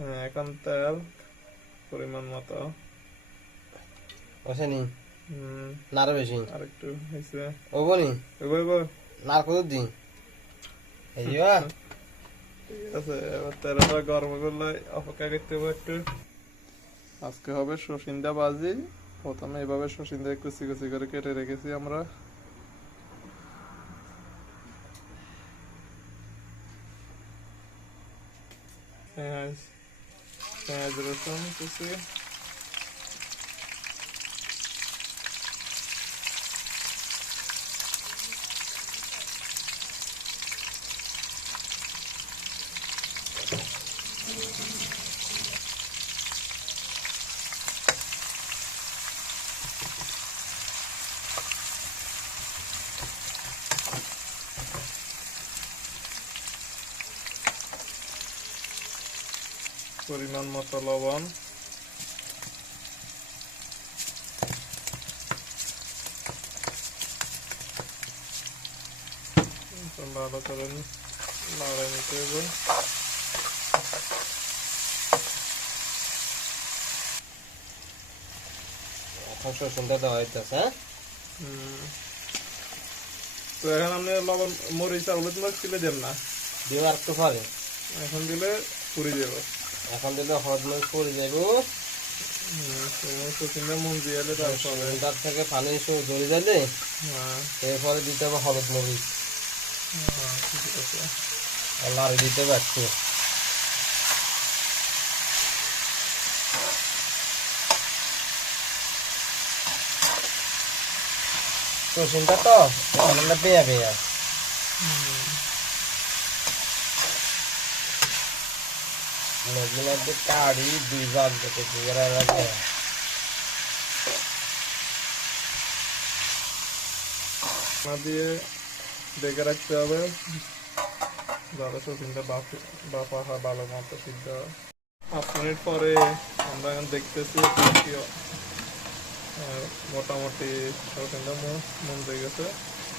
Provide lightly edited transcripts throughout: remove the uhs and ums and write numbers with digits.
হ্যাঁ, এখন তেল পরিমাণ মতো। ওসেনি না আরো বেশি আর একটু হয়েছে। ও বনি না আর কত দিন এইয়া ঠিক আছে, এবার তেলটা গরম করলে অপেক্ষা করতে হবে একটু। আজকে হবে সসিন্দা ভাজি। প্রথমে এভাবে সসিন্দা কুচি কুচি করে কেটে রেখেছি আমরা। পেঁয়াজ পেঁয়াজ রসুন কুচি, পরিমাণ মতো লবণ, ভালো করে নাড়া নিতে হবে। এখন সসুনটা দেওয়া হইতেছে। তো এখন আপনি লবণ মরিচ আর হলুদ মরিচ দিলে দেন না, দিয়ে আর একটু পরে এখন দিলে পুড়ে যাবে। এখন দিলে হলুদ মরিচ পড়ে যাইব। সচিনটা মন দিয়ে এলে তারপরে তার থেকে পানি ধরে যাইলে হ্যাঁ এরপরে দিতে হবে হলুদ মরিচ ঠিক আছে। আর লাড়ি দিতে হবে একটু। রসুনটা তো আমরা পেঁয়া পেঁয়া নদীর কাড়ি দুই ভাগ দেখে লাগে দিয়ে ডেকে রাখতে হবে যাতে সচিনটা বাফা হয় ভালো মতো সিদ্ধ হয়। 5 মিনিট পরে আমরা এখন দেখতেছি মোটামুটি সচিনটা মন দিয়ে গেছে,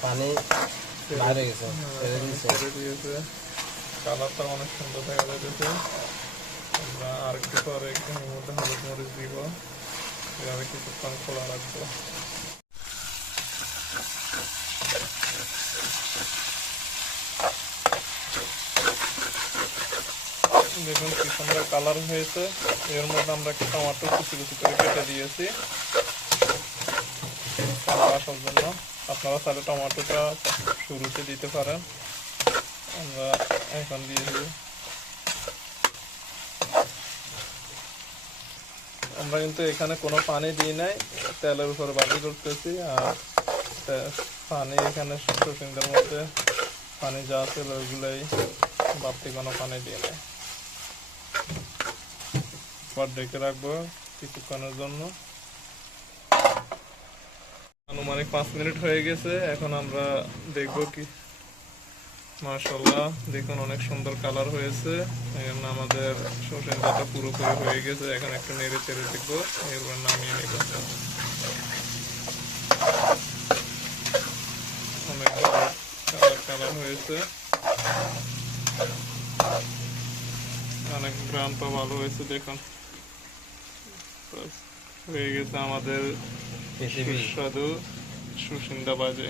পানি বাইরে গেছে ছেড়ে দিয়েছে। কালারটা অনেক সুন্দর দেখা যাচ্ছে। আমরা আর একটু পরে এর মধ্যে হলুদ মরিচ দিব, এভাবে কিছুক্ষণ খোলা রাখবো। দেখুন কি সুন্দর কালার হয়েছে। এর মধ্যে আমরা একটু টমেটো কুচি কুচি করে কেটে দিয়েছি কালার আসার জন্য। আপনারা তাহলে টমেটোটা শুরুতে দিতে পারেন, আমরা এখন দিয়েছি। আমরা কিন্তু এখানে কোনো পানি দিই নাই, তেলের উপর ভাজি করতেছি। আর পানি এখানে সসিন্দার মধ্যে পানি যা আছে ওইগুলোই, বাড়তি কোনো পানি দিয়ে নাই। পর ডেকে রাখবো কিছুক্ষণের জন্য। আনুমানিক 5 মিনিট হয়ে গেছে। এখন আমরা দেখবো কি, মাশাআল্লাহ দেখুন অনেক সুন্দর কালার হয়েছে। এখন আমাদের সসিন্দাটা পুরোপুরি হয়ে গেছে। এখন একটু নেড়ে চেড়ে দেখবো, এরপর নামিয়ে নেব। অনেক ভালো কালার হয়েছে, অনেক গ্রামটা ভালো হয়েছে। দেখুন হয়ে গেছে আমাদের সুস্বাদু সসিন্দা ভাজি।